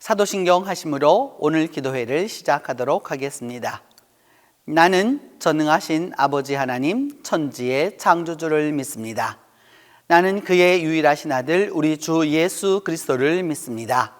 사도신경 하심으로 오늘 기도회를 시작하도록 하겠습니다. 나는 전능하신 아버지 하나님 천지의 창조주를 믿습니다. 나는 그의 유일하신 아들 우리 주 예수 그리스도를 믿습니다.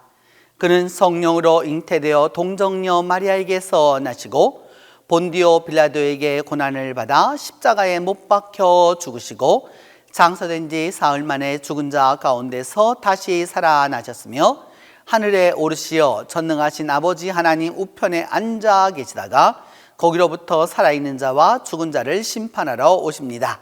그는 성령으로 잉태되어 동정녀 마리아에게서 나시고 본디오 빌라도에게 고난을 받아 십자가에 못 박혀 죽으시고 장사된 지 사흘 만에 죽은 자 가운데서 다시 살아나셨으며 하늘에 오르시어 전능하신 아버지 하나님 우편에 앉아 계시다가 거기로부터 살아있는 자와 죽은 자를 심판하러 오십니다.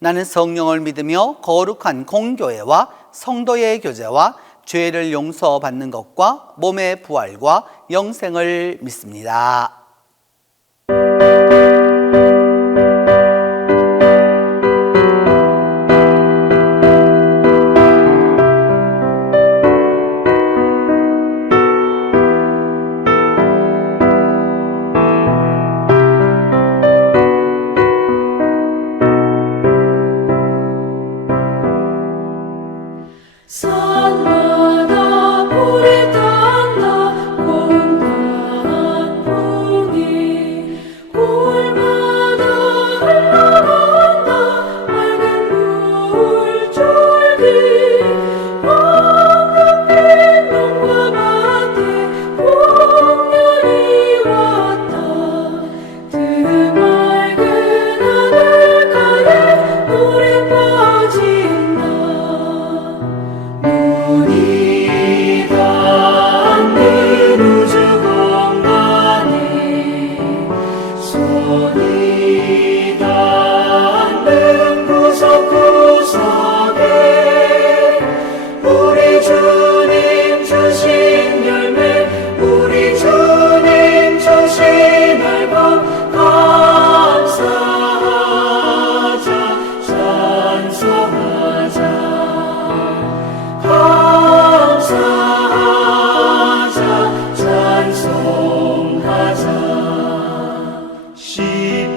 나는 성령을 믿으며 거룩한 공교회와 성도의 교제와 죄를 용서받는 것과 몸의 부활과 영생을 믿습니다. 산마다 불이 탄다 공탄 풍이 골마다 흘러간다 맑은 물줄기 황급히 농가 밭에 공연이 왔다 드맑은 하늘가에 노래 빠진다 눈이 닿는 우주 공간에 손이 닿는 구석구석에 우리 주님 주신 열매 우리 주님 주신 앨범 감사하자 찬송하자 감사하자 찬송하자 씨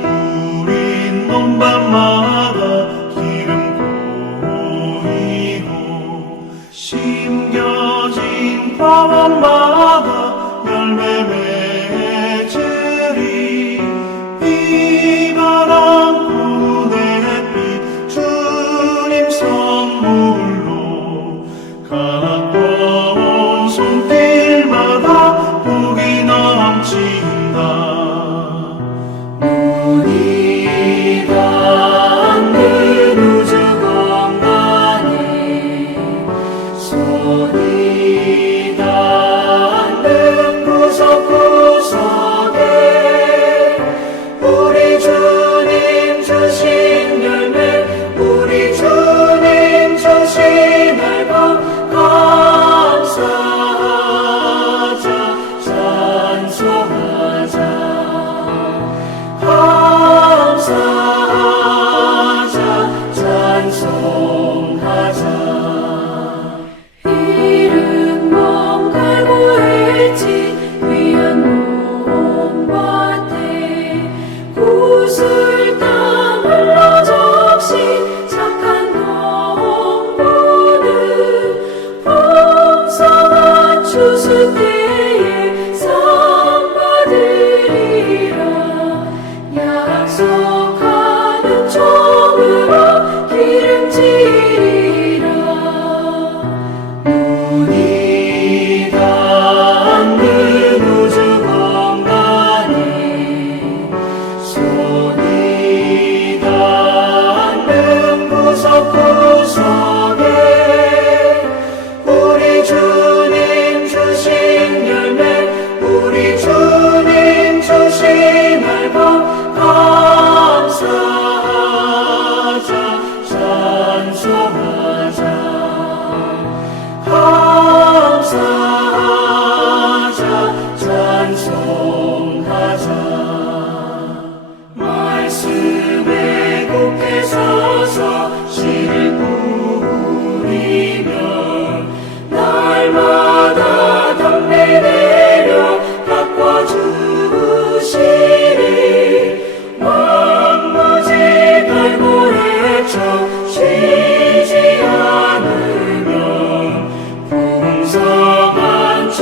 뿌린 논밭마다 기름 고이고 심겨진 과원마다 열매 맺으리 비바람 구대빛 주님 선물로 가까운 손길마다 복이 넘친다. 눈이 닿는 우주 공간에 손이 닿는 구석구석에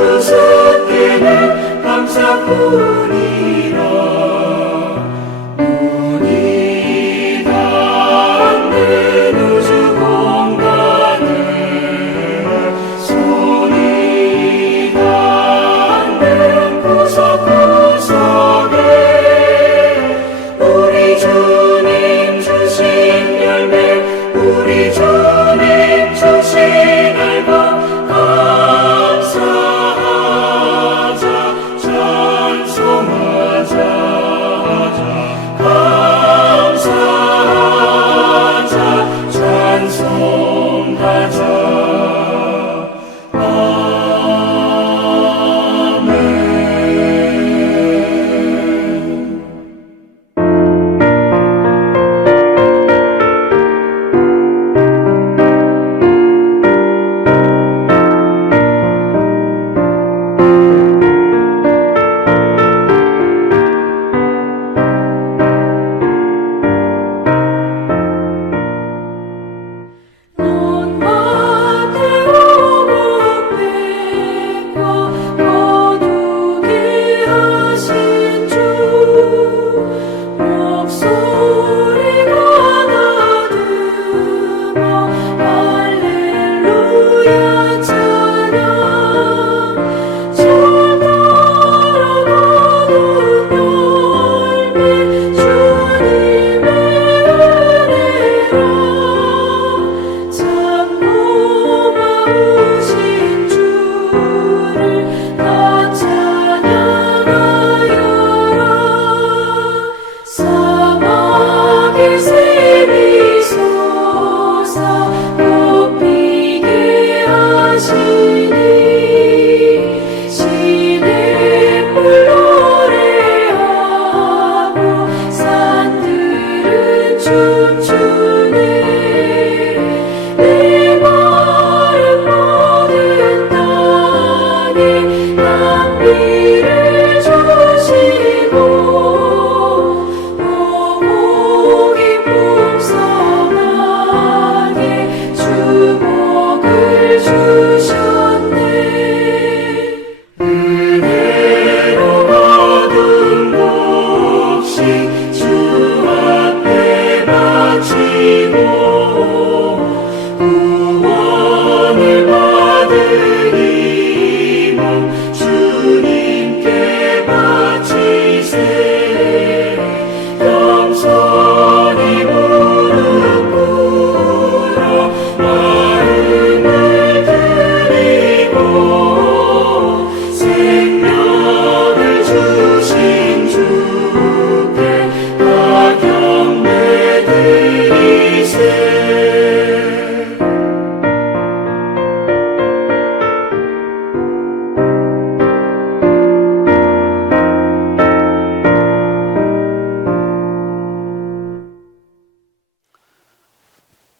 수수께는 감사뿐이라. 눈이 닿는 우주 공간에 손이 닿는 구석구석에 우리 주님 주신 열매, 우리 주님 주신 알바 감사하자, 찬송하자, 감사하자, 찬송하자.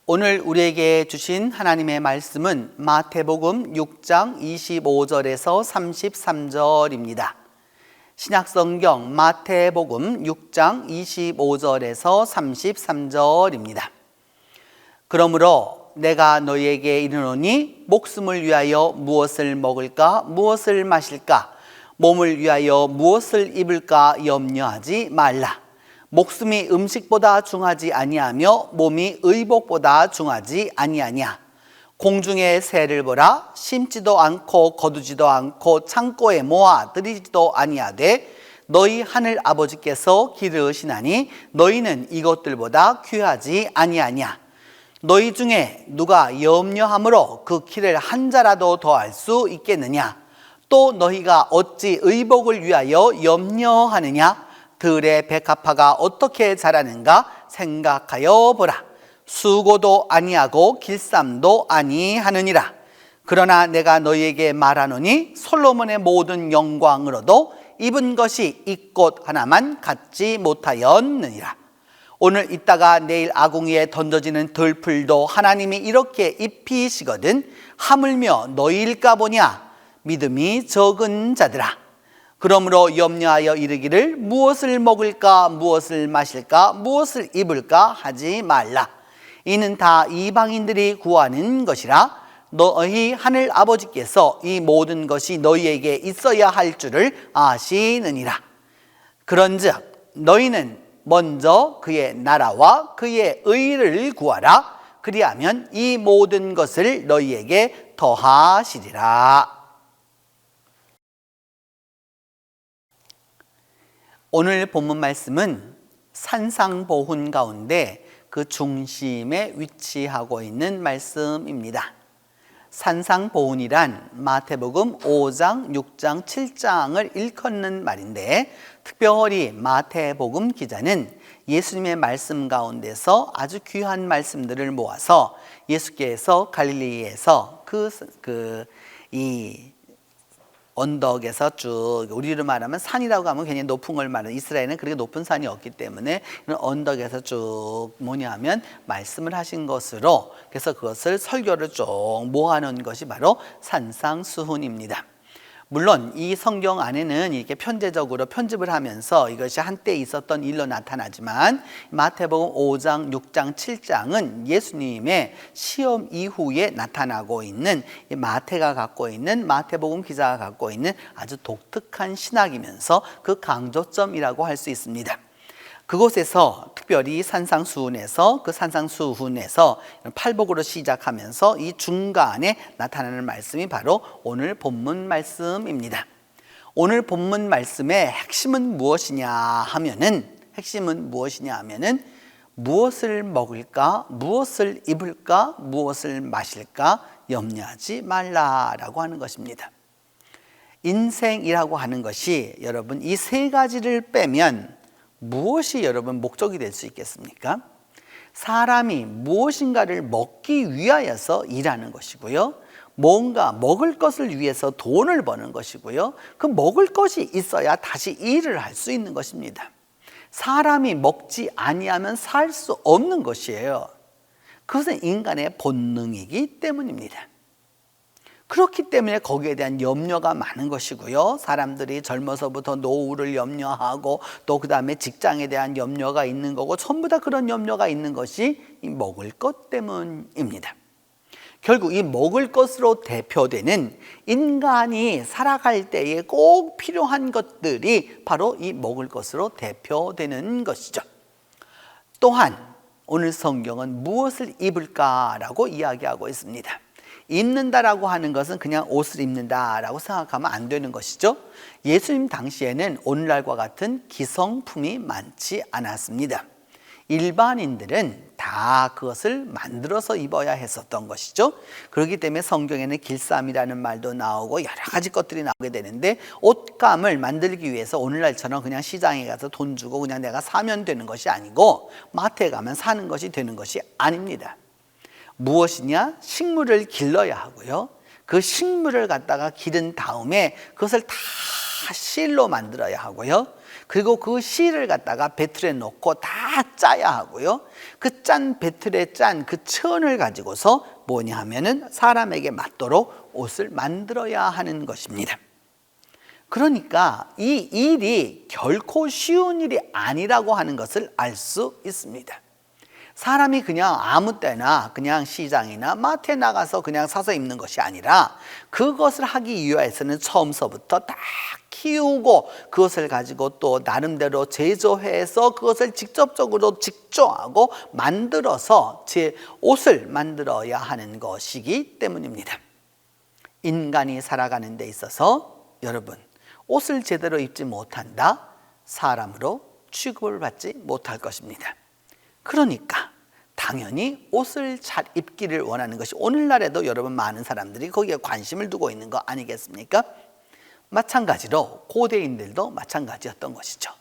오늘 우리에게 주신 하나님의 말씀은 마태복음 6장 25절에서 33절입니다. 신약성경 마태복음 6장 25절에서 33절입니다. 그러므로 내가 너희에게 이르노니 목숨을 위하여 무엇을 먹을까 무엇을 마실까 몸을 위하여 무엇을 입을까 염려하지 말라. 목숨이 음식보다 중하지 아니하며 몸이 의복보다 중하지 아니하냐. 공중의 새를 보라. 심지도 않고 거두지도 않고 창고에 모아 들이지도 아니하되 너희 하늘 아버지께서 기르시나니 너희는 이것들보다 귀하지 아니하냐. 너희 중에 누가 염려함으로 그 키를 한 자라도 더할 수 있겠느냐. 또 너희가 어찌 의복을 위하여 염려하느냐. 들의 백합화가 어떻게 자라는가 생각하여 보라. 수고도 아니하고 길쌈도 아니하느니라. 그러나 내가 너희에게 말하노니 솔로몬의 모든 영광으로도 입은 것이 이 꽃 하나만 갖지 못하였느니라. 오늘 있다가 내일 아궁이에 던져지는 들풀도 하나님이 이렇게 입히시거든 하물며 너희일까 보냐. 믿음이 적은 자들아. 그러므로 염려하여 이르기를 무엇을 먹을까 무엇을 마실까 무엇을 입을까 하지 말라. 이는 다 이방인들이 구하는 것이라. 너희 하늘 아버지께서 이 모든 것이 너희에게 있어야 할 줄을 아시느니라. 그런즉 너희는 먼저 그의 나라와 그의 의를 구하라. 그리하면 이 모든 것을 너희에게 더하시리라. 오늘 본문 말씀은 산상보훈 가운데 그 중심에 위치하고 있는 말씀입니다. 산상보훈이란 마태복음 5장, 6장, 7장을 일컫는 말인데, 특별히 마태복음 기자는 예수님의 말씀 가운데서 아주 귀한 말씀들을 모아서 예수께서 갈릴리에서 이 언덕에서 쭉, 우리로 말하면 산이라고 하면 괜히 높은 걸 말하는, 이스라엘은 그렇게 높은 산이 없기 때문에 이런 언덕에서 쭉 하면 말씀을 하신 것으로, 그래서 그것을 설교를 쭉 모아놓은 것이 바로 산상수훈입니다. 물론 이 성경 안에는 이렇게 편제적으로 편집을 하면서 이것이 한때 있었던 일로 나타나지만, 마태복음 5장, 6장, 7장은 예수님의 시험 이후에 나타나고 있는, 마태가 갖고 있는, 마태복음 기자가 갖고 있는 아주 독특한 신학이면서 그 강조점이라고 할 수 있습니다. 그곳에서 특별히 산상수훈에서, 그 산상수훈에서 팔복으로 시작하면서 이 중간에 나타나는 말씀이 바로 오늘 본문 말씀입니다. 오늘 본문 말씀의 핵심은 무엇이냐 하면은, 무엇을 먹을까, 무엇을 입을까, 무엇을 마실까 염려하지 말라라고 하는 것입니다. 인생이라고 하는 것이, 여러분, 이 세 가지를 빼면 무엇이 여러분 목적이 될 수 있겠습니까? 사람이 무엇인가를 먹기 위하여서 일하는 것이고요, 뭔가 먹을 것을 위해서 돈을 버는 것이고요, 그 먹을 것이 있어야 다시 일을 할 수 있는 것입니다. 사람이 먹지 아니하면 살 수 없는 것이에요. 그것은 인간의 본능이기 때문입니다. 그렇기 때문에 거기에 대한 염려가 많은 것이고요, 사람들이 젊어서부터 노후를 염려하고 또 그 다음에 직장에 대한 염려가 있는 거고, 전부 다 그런 염려가 있는 것이 이 먹을 것 때문입니다. 결국 이 먹을 것으로 대표되는, 인간이 살아갈 때에 꼭 필요한 것들이 바로 이 먹을 것으로 대표되는 것이죠. 또한 오늘 성경은 무엇을 입을까라고 이야기하고 있습니다. 입는다라고 하는 것은 그냥 옷을 입는다라고 생각하면 안 되는 것이죠. 예수님 당시에는 오늘날과 같은 기성품이 많지 않았습니다. 일반인들은 다 그것을 만들어서 입어야 했었던 것이죠. 그렇기 때문에 성경에는 길쌈이라는 말도 나오고 여러 가지 것들이 나오게 되는데, 옷감을 만들기 위해서 오늘날처럼 그냥 시장에 가서 돈 주고 그냥 내가 사면 되는 것이 아니고, 마트에 가면 사는 것이 되는 것이 아닙니다. 무엇이냐? 식물을 길러야 하고요, 그 식물을 갖다가 기른 다음에 그것을 다 실로 만들어야 하고요, 그리고 그 실을 갖다가 배틀에 놓고 다 짜야 하고요, 그 짠 배틀에 짠 그 천을 가지고서 뭐냐 하면은 사람에게 맞도록 옷을 만들어야 하는 것입니다. 그러니까 이 일이 결코 쉬운 일이 아니라고 하는 것을 알 수 있습니다. 사람이 그냥 아무 때나 그냥 시장이나 마트에 나가서 그냥 사서 입는 것이 아니라, 그것을 하기 위해서는 처음서부터 다 키우고 그것을 가지고 또 나름대로 제조해서 그것을 직접적으로 직조하고 만들어서 제 옷을 만들어야 하는 것이기 때문입니다. 인간이 살아가는 데 있어서 여러분, 옷을 제대로 입지 못한다, 사람으로 취급을 받지 못할 것입니다. 그러니까 당연히 옷을 잘 입기를 원하는 것이 오늘날에도 여러분 많은 사람들이 거기에 관심을 두고 있는 거 아니겠습니까? 마찬가지로 고대인들도 마찬가지였던 것이죠.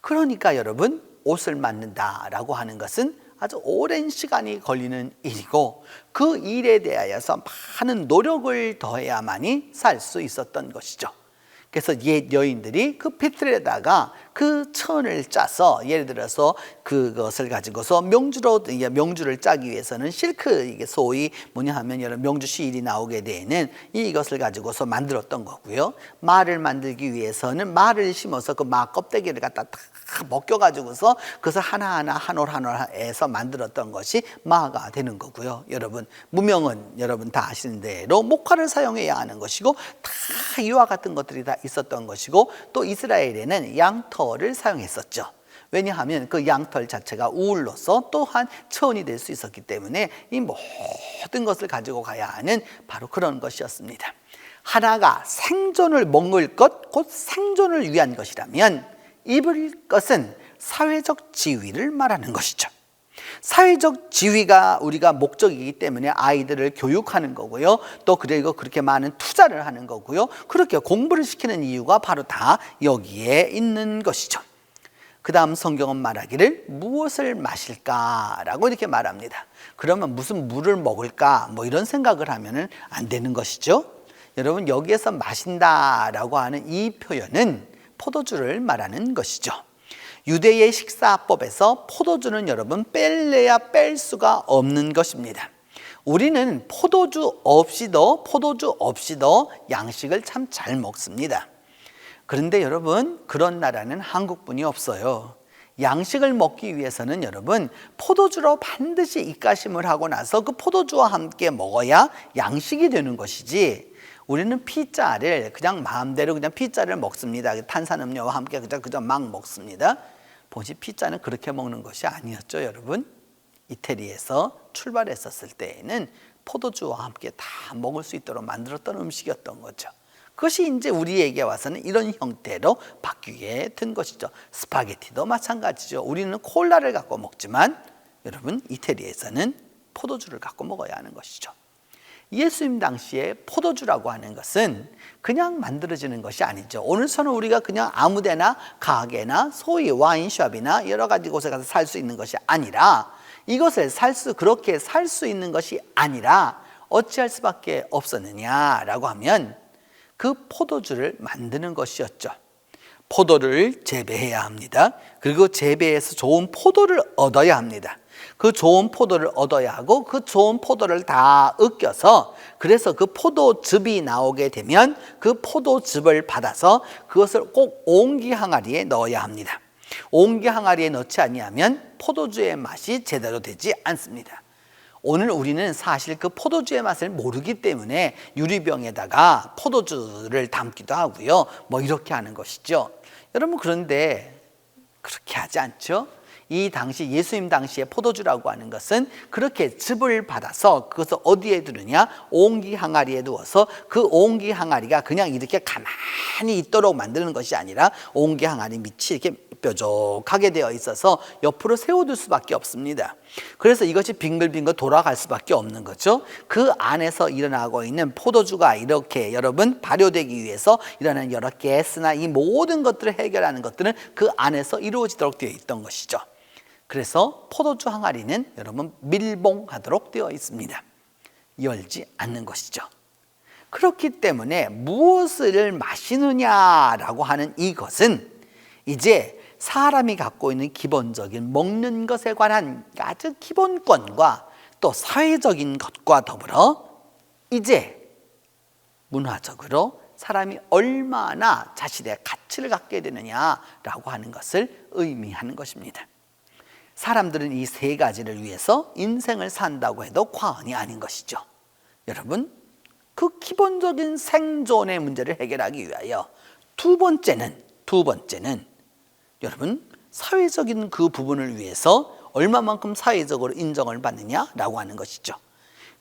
그러니까 여러분, 옷을 만든다라고 하는 것은 아주 오랜 시간이 걸리는 일이고, 그 일에 대하여서 많은 노력을 더해야만이 살 수 있었던 것이죠. 그래서 옛 여인들이 그 배틀에다가 그 천을 짜서 예를 들어서 그것을 가지고서 명주를 짜기 위해서는 실크, 이게 소위 뭐냐 하면 여러 명주 시일이 나오게 되는 이것을 가지고서 만들었던 거고요. 말을 만들기 위해서는 말을 심어서 그 말 껍데기를 갖다 다 벗겨가지고서 그것을 하나하나 한 올 한 올 해서 만들었던 것이 마가 되는 거고요. 여러분, 무명은 여러분 다 아시는 대로 목화를 사용해야 하는 것이고 다 이와 같은 것들이 다 있었던 것이고, 또 이스라엘에는 양털을 사용했었죠. 왜냐하면 그 양털 자체가 우울로서 또한 천이 될 수 있었기 때문에 이 모든 것을 가지고 가야 하는 바로 그런 것이었습니다. 하나가 생존을 먹을 것, 곧 생존을 위한 것이라면 입을 것은 사회적 지위를 말하는 것이죠. 사회적 지위가 우리가 목적이기 때문에 아이들을 교육하는 거고요. 또 그리고 그렇게 많은 투자를 하는 거고요. 그렇게 공부를 시키는 이유가 바로 다 여기에 있는 것이죠. 그 다음 성경은 말하기를 무엇을 마실까라고 이렇게 말합니다. 그러면 무슨 물을 먹을까 뭐 이런 생각을 하면 안 되는 것이죠. 여러분, 여기에서 마신다라고 하는 이 표현은 포도주를 말하는 것이죠. 유대의 식사법에서 포도주는 여러분 뺄래야 뺄 수가 없는 것입니다. 우리는 포도주 없이도 양식을 참 잘 먹습니다. 그런데 여러분, 그런 나라는 한국뿐이 없어요. 양식을 먹기 위해서는 여러분 포도주로 반드시 입가심을 하고 나서 그 포도주와 함께 먹어야 양식이 되는 것이지, 우리는 피자를 그냥 마음대로 그냥 피자를 먹습니다. 탄산음료와 함께 그냥 막 먹습니다. 보시, 피자는 그렇게 먹는 것이 아니었죠, 여러분. 이태리에서 출발했었을 때에는 포도주와 함께 다 먹을 수 있도록 만들었던 음식이었던 거죠. 그것이 이제 우리에게 와서는 이런 형태로 바뀌게 된 것이죠. 스파게티도 마찬가지죠. 우리는 콜라를 갖고 먹지만 여러분, 이태리에서는 포도주를 갖고 먹어야 하는 것이죠. 예수님 당시에 포도주라고 하는 것은 그냥 만들어지는 것이 아니죠. 오늘서는 우리가 그냥 아무데나 가게나 소위 와인숍이나 여러 가지 곳에 가서 살 수 있는 것이 아니라, 이것을 그렇게 살 수 있는 것이 아니라 어찌할 수밖에 없었느냐라고 하면 그 포도주를 만드는 것이었죠. 포도를 재배해야 합니다. 그리고 재배해서 좋은 포도를 얻어야 합니다. 그 좋은 포도를 얻어야 하고 그 좋은 포도를 다 으깨서, 그래서 그 포도즙이 나오게 되면 그 포도즙을 받아서 그것을 꼭 옹기 항아리에 넣어야 합니다. 옹기 항아리에 넣지 아니하면 포도주의 맛이 제대로 되지 않습니다. 오늘 우리는 사실 그 포도주의 맛을 모르기 때문에 유리병에다가 포도주를 담기도 하고요. 뭐 이렇게 하는 것이죠. 여러분, 그런데 그렇게 하지 않죠? 이 당시 예수님 당시에 포도주라고 하는 것은 그렇게 즙을 받아서 그것을 어디에 두느냐, 옹기 항아리에 두어서 그 옹기 항아리가 그냥 이렇게 가만히 있도록 만드는 것이 아니라 옹기 항아리 밑이 이렇게 뾰족하게 되어 있어서 옆으로 세워둘 수밖에 없습니다. 그래서 이것이 빙글빙글 돌아갈 수밖에 없는 거죠. 그 안에서 일어나고 있는 포도주가 이렇게 여러분 발효되기 위해서 일어나는 여러 가스나 이 모든 것들을 해결하는 것들은 그 안에서 이루어지도록 되어 있던 것이죠. 그래서 포도주 항아리는 여러분 밀봉하도록 되어 있습니다. 열지 않는 것이죠. 그렇기 때문에 무엇을 마시느냐라고 하는 이것은 이제 사람이 갖고 있는 기본적인 먹는 것에 관한 아주 기본권과 또 사회적인 것과 더불어 이제 문화적으로 사람이 얼마나 자신의 가치를 갖게 되느냐라고 하는 것을 의미하는 것입니다. 사람들은 이 세 가지를 위해서 인생을 산다고 해도 과언이 아닌 것이죠. 여러분, 그 기본적인 생존의 문제를 해결하기 위하여 두 번째는 여러분 사회적인 그 부분을 위해서 얼마만큼 사회적으로 인정을 받느냐라고 하는 것이죠.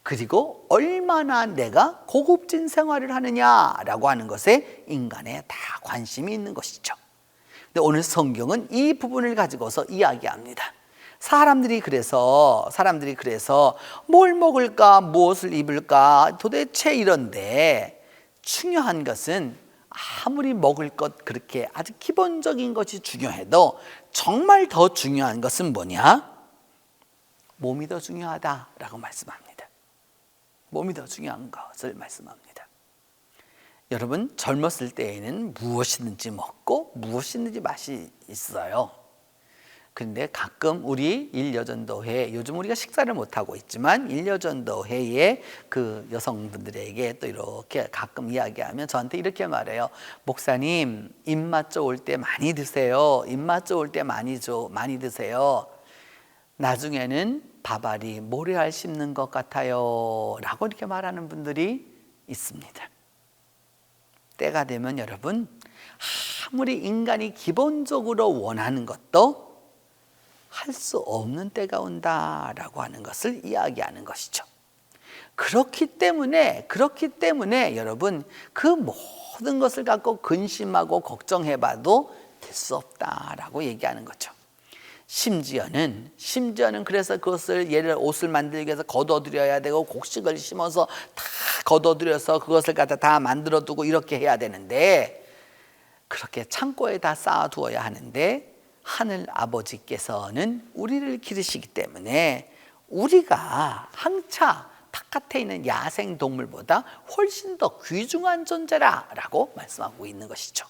그리고 얼마나 내가 고급진 생활을 하느냐라고 하는 것에 인간의 다 관심이 있는 것이죠. 근데 오늘 성경은 이 부분을 가지고서 이야기합니다. 사람들이 그래서 뭘 먹을까, 무엇을 입을까 도대체 이런데, 중요한 것은 아무리 먹을 것 그렇게 아주 기본적인 것이 중요해도 정말 더 중요한 것은 뭐냐? 몸이 더 중요하다라고 말씀합니다. 몸이 더 중요한 것을 말씀합니다. 여러분 젊었을 때에는 무엇이든지 먹고 무엇이든지 맛이 있어요. 그런데 가끔 우리 일여전도회, 요즘 우리가 식사를 못하고 있지만 일여전도회의 그 여성분들에게 또 이렇게 가끔 이야기하면 저한테 이렇게 말해요. 목사님, 입맛 좋을 때 많이 드세요. 입맛 좋을 때 많이 드세요. 나중에는 밥알이 모래알 씹는 것 같아요 라고 이렇게 말하는 분들이 있습니다. 때가 되면 여러분, 아무리 인간이 기본적으로 원하는 것도 할 수 없는 때가 온다라고 하는 것을 이야기하는 것이죠. 그렇기 때문에 여러분, 그 모든 것을 갖고 근심하고 걱정해봐도 될 수 없다라고 얘기하는 거죠. 심지어는 그래서 그것을 예를 옷을 만들기 위해서 걷어들여야 되고 곡식을 심어서 다 걷어들여서 그것을 갖다 다 만들어두고 이렇게 해야 되는데, 그렇게 창고에 다 쌓아두어야 하는데 하늘 아버지께서는 우리를 기르시기 때문에 우리가 항차 바깥에 있는 야생 동물보다 훨씬 더 귀중한 존재라고 말씀하고 있는 것이죠.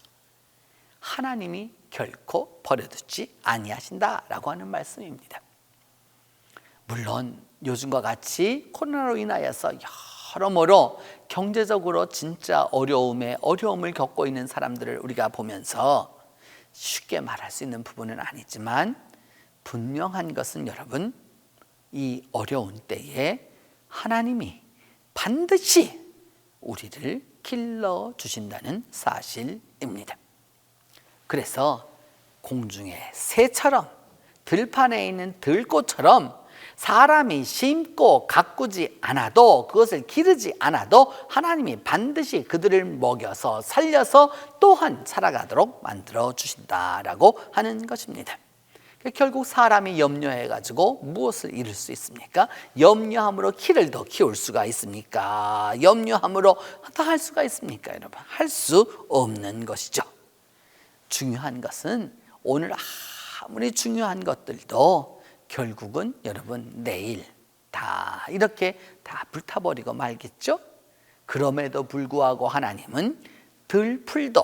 하나님이 결코 버려두지 아니하신다라고 하는 말씀입니다. 물론 요즘과 같이 코로나로 인하여서 여러모로 경제적으로 진짜 어려움을 겪고 있는 사람들을 우리가 보면서 쉽게 말할 수 있는 부분은 아니지만, 분명한 것은 여러분, 이 어려운 때에 하나님이 반드시 우리를 길러주신다는 사실입니다. 그래서 공중의 새처럼, 들판에 있는 들꽃처럼 사람이 심고 가꾸지 않아도, 그것을 기르지 않아도 하나님이 반드시 그들을 먹여서 살려서 또한 살아가도록 만들어 주신다라고 하는 것입니다. 결국 사람이 염려해가지고 무엇을 이룰 수 있습니까? 염려함으로 키를 더 키울 수가 있습니까? 염려함으로 더 할 수가 있습니까? 여러분, 할 수 없는 것이죠. 중요한 것은 오늘 아무리 중요한 것들도 결국은 여러분 내일 다 이렇게 다 불타버리고 말겠죠? 그럼에도 불구하고 하나님은 들풀도,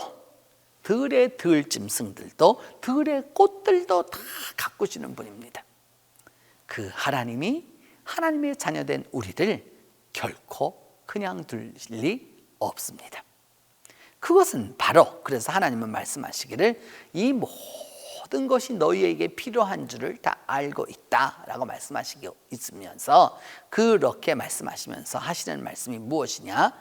들의 들짐승들도, 들의 꽃들도 다 가꾸시는 분입니다. 그 하나님이 하나님의 자녀된 우리를 결코 그냥 둘 리 없습니다. 그것은 바로, 그래서 하나님은 말씀하시기를 이 모든 것이 너희에게 필요한 줄을 다 알고 있다라고 말씀하시고 있으면서, 그렇게 말씀하시면서 하시는 말씀이 무엇이냐?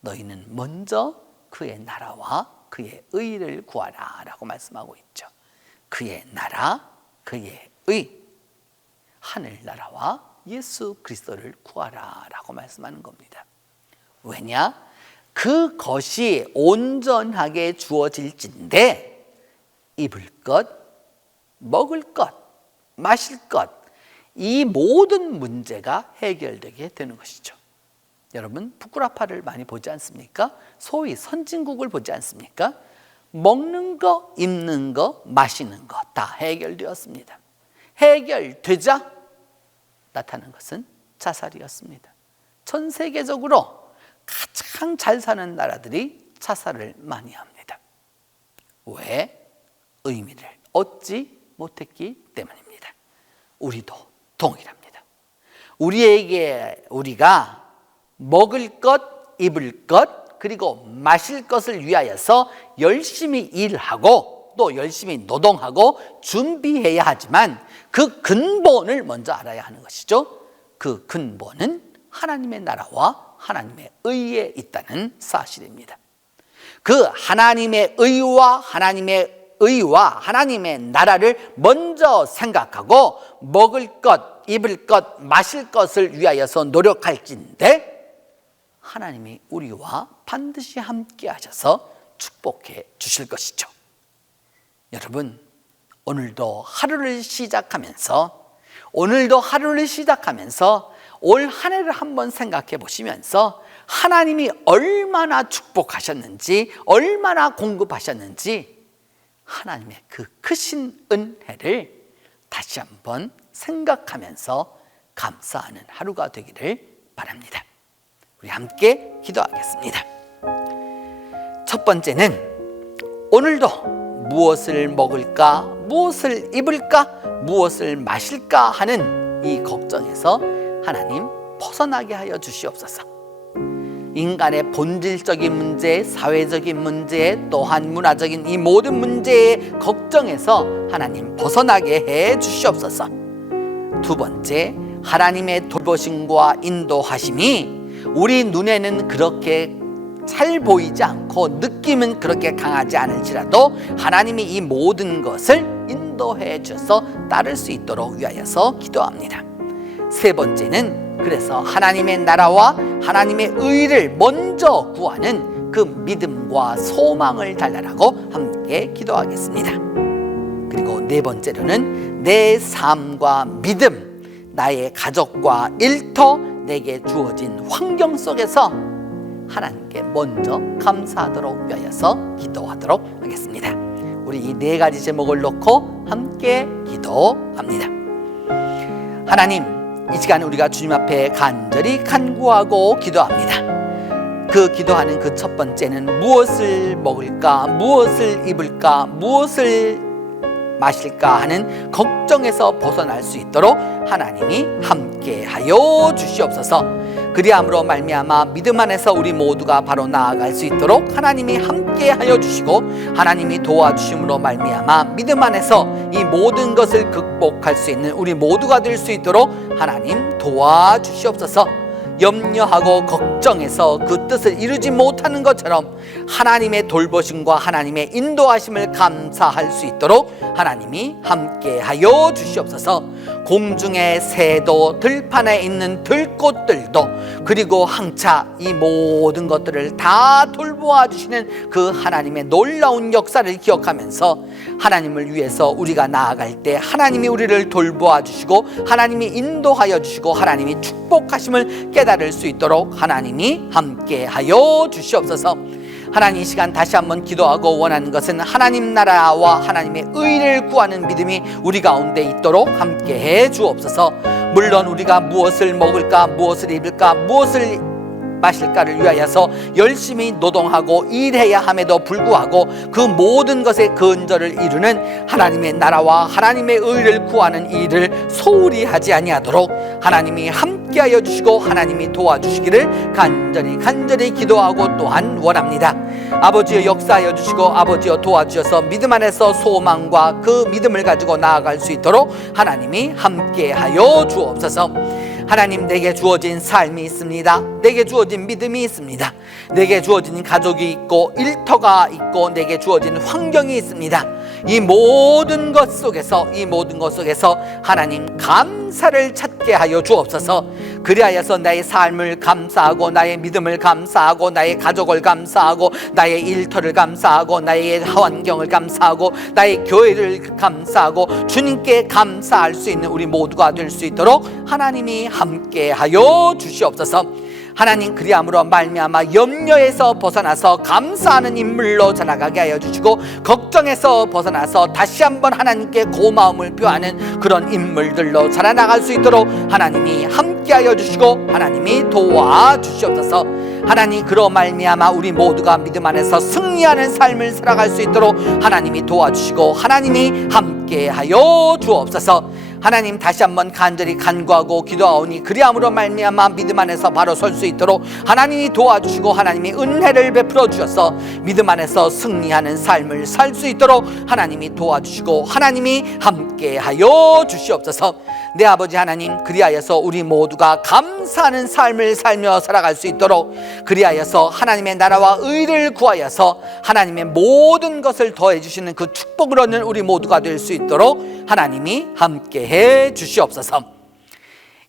너희는 먼저 그의 나라와 그의 의를 구하라 라고 말씀하고 있죠. 그의 나라, 그의 의, 하늘나라와 예수 그리스도를 구하라 라고 말씀하는 겁니다. 왜냐? 그것이 온전하게 주어질진데 입을 것, 먹을 것, 마실 것, 이 모든 문제가 해결되게 되는 것이죠. 여러분, 푸꾸라파를 많이 보지 않습니까? 소위 선진국을 보지 않습니까? 먹는 거, 입는 거, 마시는 거 다 해결되었습니다. 해결되자 나타난 것은 자살이었습니다. 전 세계적으로 가장 잘 사는 나라들이 자살을 많이 합니다. 왜? 의미를 얻지 못했기 때문입니다. 우리도 동일합니다. 우리가 먹을 것, 입을 것, 그리고 마실 것을 위하여서 열심히 일하고 또 열심히 노동하고 준비해야 하지만 그 근본을 먼저 알아야 하는 것이죠. 그 근본은 하나님의 나라와 하나님의 의에 있다는 사실입니다. 그 하나님의 의와 하나님의 나라를 먼저 생각하고 먹을 것, 입을 것, 마실 것을 위하여서 노력할진대 하나님이 우리와 반드시 함께 하셔서 축복해 주실 것이죠. 여러분, 오늘도 하루를 시작하면서 올 한 해를 한번 생각해 보시면서 하나님이 얼마나 축복하셨는지, 얼마나 공급하셨는지 하나님의 그 크신 은혜를 다시 한번 생각하면서 감사하는 하루가 되기를 바랍니다. 우리 함께 기도하겠습니다. 첫 번째는 오늘도 무엇을 먹을까, 무엇을 입을까, 무엇을 마실까 하는 이 걱정에서 하나님 벗어나게 하여 주시옵소서. 인간의 본질적인 문제, 사회적인 문제, 또한 문화적인 이 모든 문제의 걱정에서 하나님 벗어나게 해 주시옵소서. 두 번째, 하나님의 돌보심과 인도하심이 우리 눈에는 그렇게 잘 보이지 않고 느낌은 그렇게 강하지 않을지라도 하나님이 이 모든 것을 인도해 주셔서 따를 수 있도록 위하여서 기도합니다. 세 번째는 그래서 하나님의 나라와 하나님의 의를 먼저 구하는 그 믿음과 소망을 달라라고 함께 기도하겠습니다. 그리고 네 번째로는 내 삶과 믿음, 나의 가족과 일터, 내게 주어진 환경 속에서 하나님께 먼저 감사하도록 위하여서 기도하도록 하겠습니다. 우리 이 네 가지 제목을 놓고 함께 기도합니다. 하나님, 이 시간 우리가 주님 앞에 간절히 간구하고 기도합니다. 그 기도하는 그 첫 번째는 무엇을 먹을까, 무엇을 입을까, 무엇을 마실까 하는 걱정에서 벗어날 수 있도록 하나님이 함께하여 주시옵소서. 그리함으로 말미암아 믿음 안에서 우리 모두가 바로 나아갈 수 있도록 하나님이 함께하여 주시고, 하나님이 도와주심으로 말미암아 믿음 안에서 이 모든 것을 극복할 수 있는 우리 모두가 될 수 있도록 하나님 도와주시옵소서. 염려하고 걱정해서 그 뜻을 이루지 못하는 것처럼 하나님의 돌보심과 하나님의 인도하심을 감사할 수 있도록 하나님이 함께하여 주시옵소서. 공중의 새도 들판에 있는 들꽃들도 그리고 항차 이 모든 것들을 다 돌보아 주시는 그 하나님의 놀라운 역사를 기억하면서 하나님을 위해서 우리가 나아갈 때 하나님이 우리를 돌보아 주시고 하나님이 인도하여 주시고 하나님이 축복하심을 깨달을 수 있도록 하나님이 함께하여 주시옵소서. 하나님, 이 시간 다시 한번 기도하고 원하는 것은 하나님 나라와 하나님의 의를 구하는 믿음이 우리 가운데 있도록 함께해 주옵소서. 물론 우리가 무엇을 먹을까, 무엇을 입을까, 무엇을 마실까를 위하여서 열심히 노동하고 일해야 함에도 불구하고 그 모든 것의 근저를 이루는 하나님의 나라와 하나님의 의를 구하는 일을 소홀히 하지 아니하도록 하나님이 함께하여 주시고 하나님이 도와주시기를 간절히 기도하고 또한 원합니다. 아버지여, 역사하여 주시고 아버지여, 도와주셔서 믿음 안에서 소망과 그 믿음을 가지고 나아갈 수 있도록 하나님이 함께하여 주옵소서. 하나님, 내게 주어진 삶이 있습니다. 내게 주어진 믿음이 있습니다. 내게 주어진 가족이 있고 일터가 있고 내게 주어진 환경이 있습니다. 이 모든 것 속에서 하나님 감사를 찾게 하여 주옵소서. 그리하여서 나의 삶을 감사하고 나의 믿음을 감사하고 나의 가족을 감사하고 나의 일터를 감사하고 나의 환경을 감사하고 나의 교회를 감사하고 주님께 감사할 수 있는 우리 모두가 될 수 있도록 하나님이 함께하여 주시옵소서. 하나님, 그리함으로 말미암아 염려에서 벗어나서 감사하는 인물로 자라가게 하여 주시고 걱정에서 벗어나서 다시 한번 하나님께 고마움을 표하는 그런 인물들로 자라나갈 수 있도록 하나님이 함께하여 주시고 하나님이 도와주시옵소서. 하나님, 그로 말미암아 우리 모두가 믿음 안에서 승리하는 삶을 살아갈 수 있도록 하나님이 도와주시고 하나님이 함께하여 주옵소서. 하나님, 다시 한번 간절히 간구하고 기도하오니 그리함으로 말미암아 믿음 안에서 바로 설 수 있도록 하나님이 도와주시고 하나님이 은혜를 베풀어 주셔서 믿음 안에서 승리하는 삶을 살 수 있도록 하나님이 도와주시고 하나님이 함께하여 주시옵소서. 내 아버지 하나님, 그리하여서 우리 모두가 감사하는 삶을 살며 살아갈 수 있도록 그리하여서 하나님의 나라와 의를 구하여서 하나님의 모든 것을 더해 주시는 그 축복을 얻는 우리 모두가 될 수 있도록 하나님이 함께해 주시옵소서.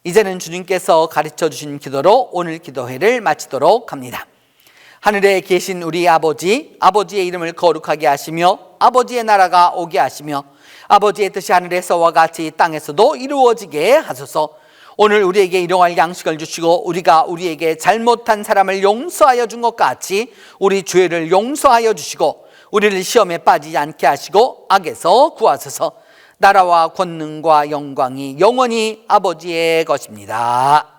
이제는 주님께서 가르쳐 주신 기도로 오늘 기도회를 마치도록 합니다. 하늘에 계신 우리 아버지, 아버지의 이름을 거룩하게 하시며 아버지의 나라가 오게 하시며 아버지의 뜻이 하늘에서와 같이 땅에서도 이루어지게 하소서. 오늘 우리에게 일용할 양식을 주시고 우리가 우리에게 잘못한 사람을 용서하여 준 것 같이 우리 죄를 용서하여 주시고 우리를 시험에 빠지지 않게 하시고 악에서 구하소서. 나라와 권능과 영광이 영원히 아버지의 것입니다.